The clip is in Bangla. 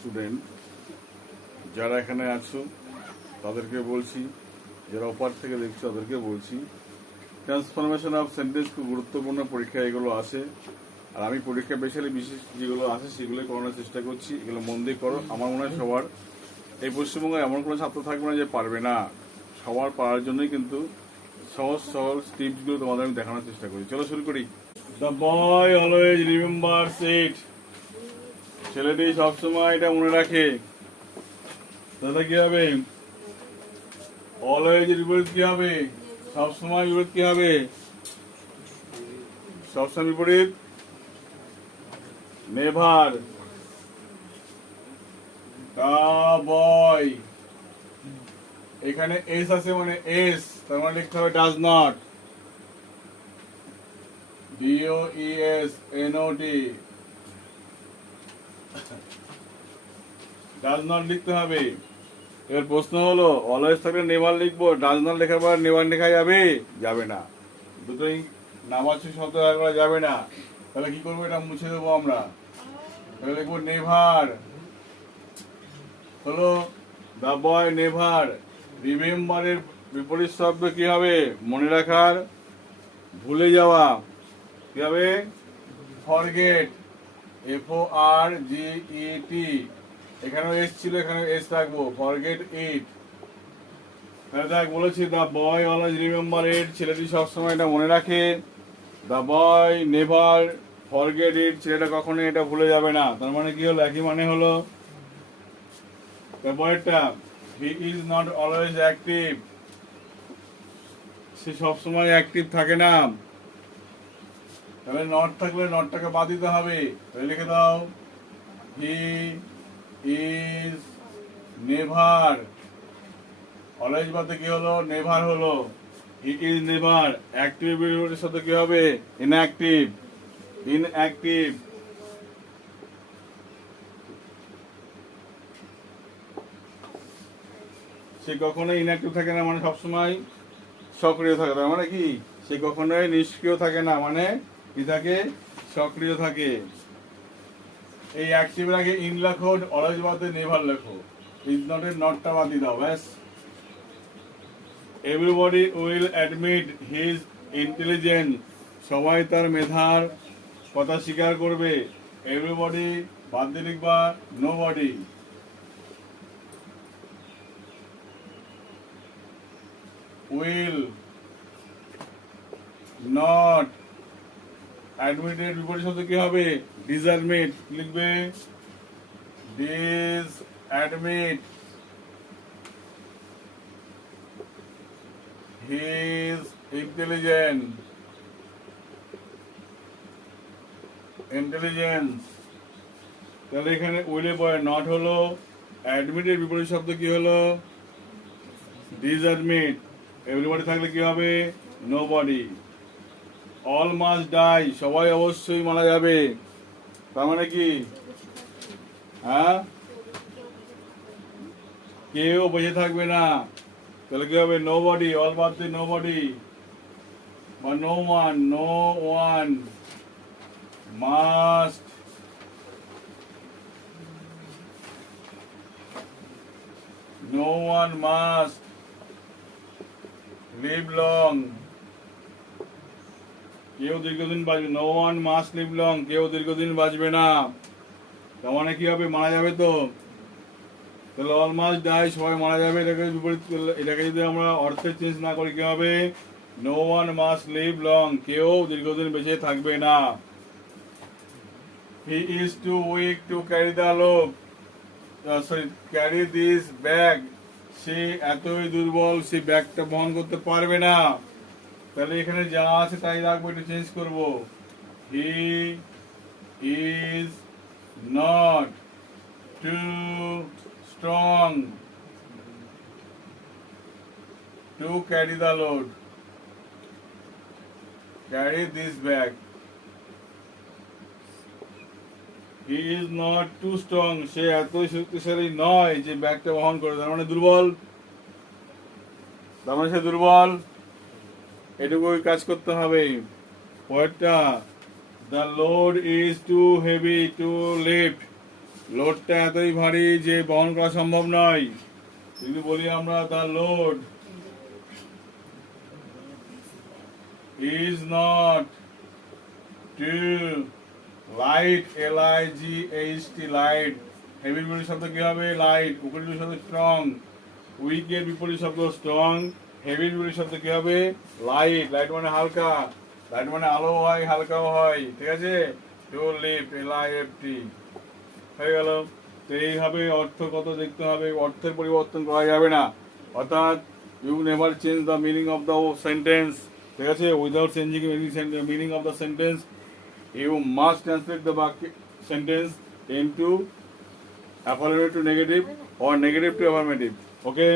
স্টুডেন্ট যারা এখানে আছো তাদেরকে বলছি, যারা ওপার থেকে দেখছো তাদেরকে বলছি, ট্রান্সফরমেশন অফ সেন্টেন্স খুব গুরুত্বপূর্ণ পরীক্ষা এগুলো আসে। আর আমি পরীক্ষা বেশালি বিশেষ যেগুলো আছে সেগুলো করানোর চেষ্টা করছি। এগুলো মন দিয়ে করো। আমার মনে হয় সবার এই পশ্চিমবঙ্গে এমন কোনো ছাত্র থাকবে না যে পারবে না। সবার পারার জন্যই কিন্তু সহজ সহজ টিপসগুলো তোমাদের আমি দেখানোর চেষ্টা করি। চলো শুরু করি। দ্য বয় অলওয়েজ রিমেম্বারস ইট। ছেলেটি সবসময় এটা মনে রাখে। দাদা কি হবে? অলওয়েজ বিপরীত কি হবে? সবসময় বিপরীত কি হবে? সবসময় বিপরীত নেভার। বয় এখানে এস আছে মানে এস, তার মানে লিখতে হবে does not. DOESNOT does not লিখতে হবে। এবার প্রশ্ন হলো অলওয়েজ থাকলে নেভার লিখবো, ডাজ নট লেখার পর নেভার লেখা যাবে? যাবে না। দুটোই নামাচ্ছি শব্দ করা যাবে না। তাহলে কি করবো? এটা মুছে দেবো আমরা। তাহলে লিখবো নেভার। হলো দ্য বয় নেভার। রিমেম্বারের বিপরীত শব্দ কি হবে? মনে রাখার। ভুলে যাওয়া কি হবে? ফরগেট। FORGET। এখানেও এস ছিল, এখানে এস রাখবো। Forget it. তাহলে দেখ বলেছি the boy always remember it, ছেলেটি সবসময় এটা মনে রাখে। The boy never forget it, ছেলেটা কখনোই এটা ভুলে যাবে না। তার মানে কি হলো? একই মানে হলো। তারপরেরটা he is not always active, সে সবসময় অ্যাক্টিভ থাকে না। তাহলে নট থাকলে নটটাকে বাদ দিতে হবে। তাহলে লিখে দাও হি ইজ নেভার। অলওয়েজ বাদে কি হলো? নেভার হলো। He is never. অ্যাক্টিভ এর সাথে কি হবে? ইনঅ্যাক্টিভ। ইনঅ্যাক্টিভ। সে কখনোই ইনঅ্যাক্টিভ থাকে না, মানে সবসময় সক্রিয় থাকে। তার মানে কি? সে কখনোই নিষ্ক্রিয় থাকে না, মানে কি থাকে? সক্রিয় থাকে। এই অ্যাক্টিভের আগে ইন লেখো, অলওয়েজ বাদে নেভার লেখো। ইজ নট এর নটটা বাদ দিয়ে দাও, ব্যাস। Everybody will admit his intelligence, সবাই তার মেধার কথা স্বীকার করবে। এভরিবডি বাদ দিয়ে লিখবা নোবডি। উইল নট অ্যাডমিটেড বিপরীত শব্দ কি হবে? ডিসঅ্যাডমিট। লিখবে ডিসঅ্যাডমিট হিজ ইন্টেলিজেন্স। ইন্টেলিজেন্স। তাহলে এখানে উইলে পরে নট হলো। অ্যাডমিটের বিপরীত শব্দ কি হলো? ডিসঅ্যাডমিট। এভরিবডি থাকলে কি হবে? নোবডি। অল মাস্ট ডাই, সবাই অবশ্যই মারা যাবে। তার মানে কি? হ্যাঁ, কেউ বেঁচে থাকবে না। তাহলে কি হবে? নোবডি। অল বাদ দিয়ে নোবডি বা no one. No one must no one must live long, কেউ দীর্ঘদিন বাঁচবে। No one must live long, কেউ দীর্ঘদিন বাঁচবে না। তার মানে কি হবে? মারা যাবে তো। তাহলে অল মাস্ট ডাই, সবাই মারা যাবে। এটাকে বিপরীত করলে, এটাকে যদি আমরা অর্থে চেঞ্জ না করি কি হবে? No one must live long, কেউ দীর্ঘদিন বেঁচে থাকবে না। He is too weak to carry the load, carry this bag, সে এতই দুর্বল, সে ব্যাগটা বহন করতে পারবে না। তাহলে এখানে যা আছে তাই রাখবো, একটু চেঞ্জ করবো। He is not too strong to carry the load, carry this bag. He is not too strong, সে এতই শক্তিশালী নয় যে ব্যাগটা বহন করে। তার মানে দুর্বল। তার মানে সে দুর্বল। এটুকুই কাজ করতে হবে। পরেরটা, the load is too heavy to lift, লোডটা এতই ভারী যে বহন করা সম্ভব নয়। যদি বলি আমরা the load is not too light, LIGHT, light. Heavy বিপরীত শব্দ কি হবে? লাইট। বিপরীত শব্দ স্ট্রং। উইকের বিপরীত শব্দ স্ট্রং। হেভির বিপরীত শব্দ কি হবে? লাইট। লাইট মানে হালকা, লাইট মানে আলো হয়, হালকাও হয়, ঠিক আছে? টু লিফট, LIFT হয়ে গেল। তো এইভাবে অর্থ কত দেখতে হবে, অর্থের পরিবর্তন করা যাবে না। অর্থাৎ you never change the meaning of the sentence, ঠিক আছে? Without changing meaning of the sentence you must translate the sentence into affirmative to negative or negative to affirmative. Okay.